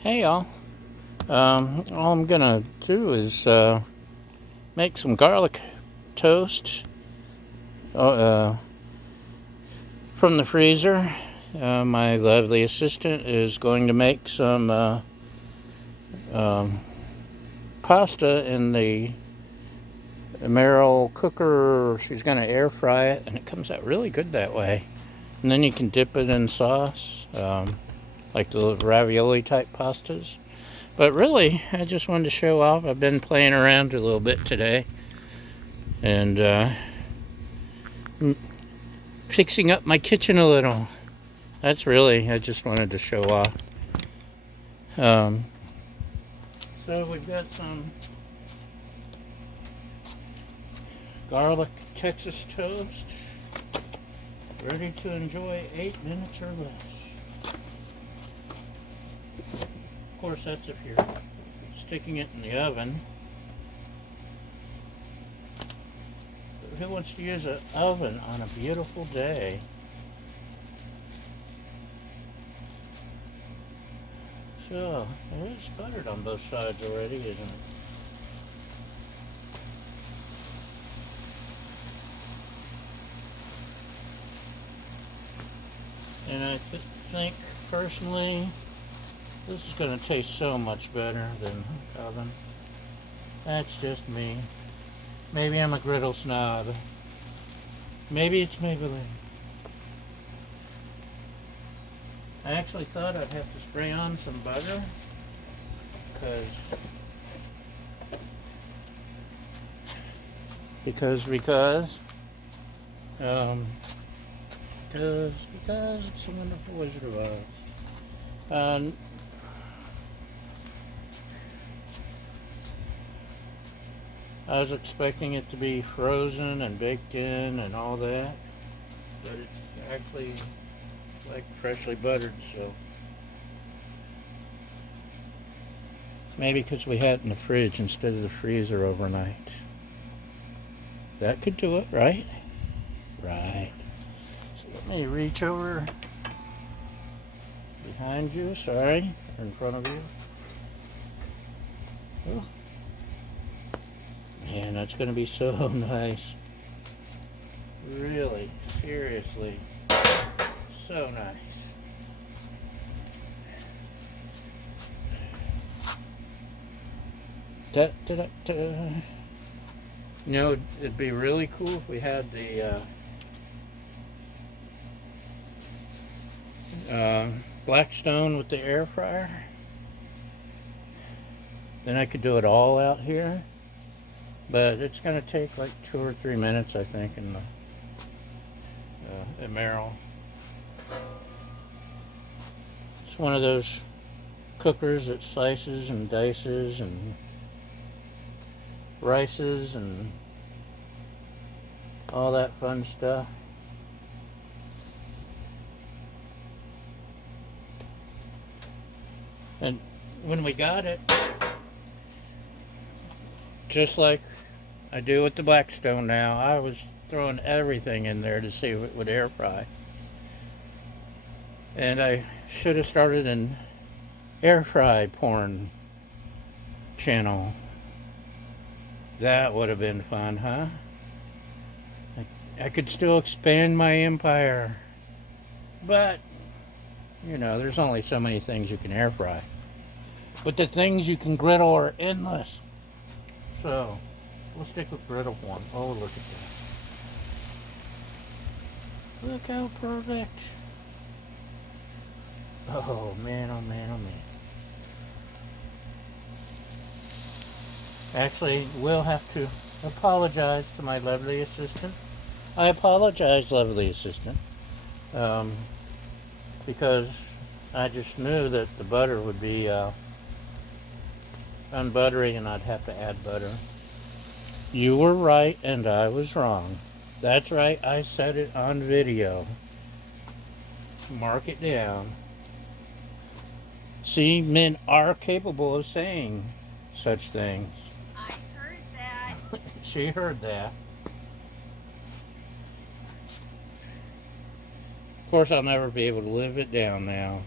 Hey y'all. All I'm gonna do is make some garlic toast from the freezer. My lovely assistant is going to make some um, pasta in the Merrill cooker. She's gonna air fry it, and it comes out really good that way. And then you can dip it in sauce, like the ravioli type pastas. But really, I just wanted to show off. I've been playing around a little bit today and fixing up my kitchen a little. That's really, I just wanted to show off. Um, so we've got some garlic Texas toast ready to enjoy 8 minutes or less. Of course, that's if you're sticking it in the oven. Who wants to use an oven on a beautiful day? So, it is buttered on both sides already, isn't it? And I think, personally, this is going to taste so much better than oven. That's just me. Maybe I'm a griddle snob. Maybe it's Maybelline. I actually thought I'd have to spray on some butter because it's a wonderful Wizard of Oz. I was expecting it to be frozen and baked in and all that, but it's actually like freshly buttered, so maybe because we had it in the fridge instead of the freezer overnight. That could do it, right? Right. So let me reach over behind you, sorry, or in front of you. Oh. Man, that's going to be so nice. Really, seriously, so nice. Da, da, da, da. You know, it'd be really cool if we had the Blackstone with the air fryer. Then I could do it all out here. But it's going to take like 2 or 3 minutes, I think, in the at Merrill. It's one of those cookers that slices and dices and rices and all that fun stuff. And when we got it, just like I do with the Blackstone now, I was throwing everything in there to see if it would air fry. And I should have started an air fry porn channel. That would have been fun, huh? I could still expand my empire. But, you know, there's only so many things you can air fry. But the things you can griddle are endless. So, we'll stick with griddle one. Oh, look at that. Look how perfect. Oh, man, oh, man, oh, man. Actually, we'll have to apologize to my lovely assistant. I apologize, lovely assistant. Because I just knew that the butter would be unbuttery and I'd have to add butter. You were right and I was wrong. That's right, I said it on video. Mark it down. See, men are capable of saying such things. I heard that. She heard that. Of course, I'll never be able to live it down now.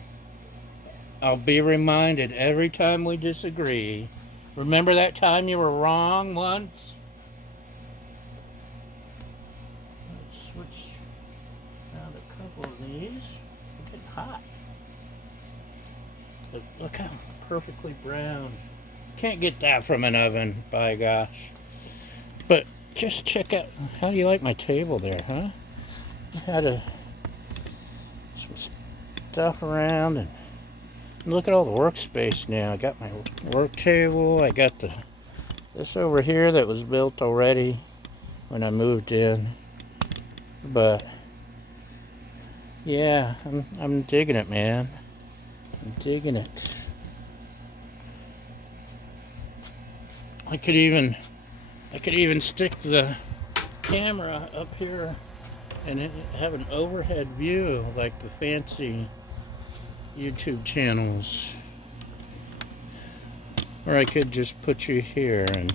I'll be reminded every time we disagree. Remember that time you were wrong once? Let's switch around a couple of these. It's getting hot. But look how perfectly brown. Can't get that from an oven, by gosh. But just check out, how do you like my table there, huh? I had some stuff around, and look at all the workspace now. I got my work table. I got this over here that was built already when I moved in. But yeah, I'm digging it, man. I'm digging it. I could even stick the camera up here and have an overhead view like the fancy YouTube channels. Or I could just put you here and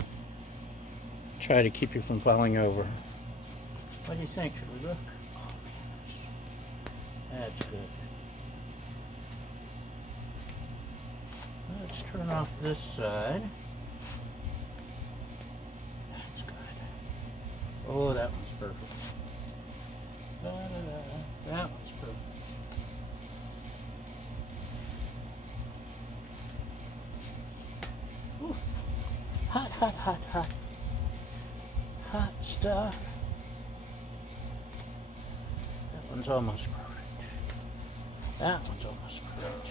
try to keep you from falling over. What do you think? Should we look? Oh, that's good. Let's turn off this side. That's good. Oh, that one's perfect. Da, da, da. That one's perfect. Ooh. Hot, hot, hot, hot. Hot stuff. That one's almost perfect. That one's almost perfect.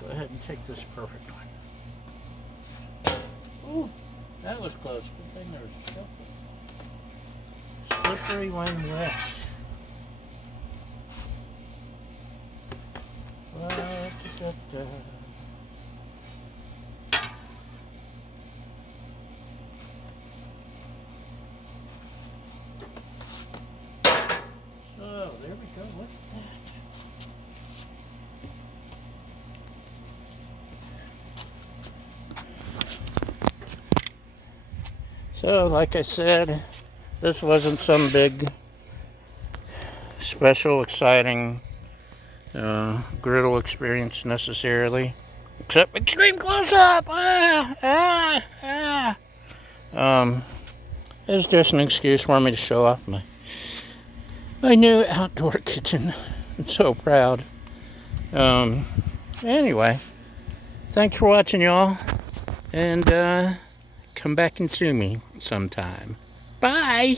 Go ahead and take this perfect one. Ooh, that was close. Good thing there's something. Slippery when wet. Da-da-da. So, there we go. Look at that. So, like I said, this wasn't some big, special, exciting griddle experience necessarily, except extreme close-up. It's just an excuse for me to show off my new outdoor kitchen. I'm so proud. Anyway, thanks for watching, y'all, and come back and see me sometime. Bye.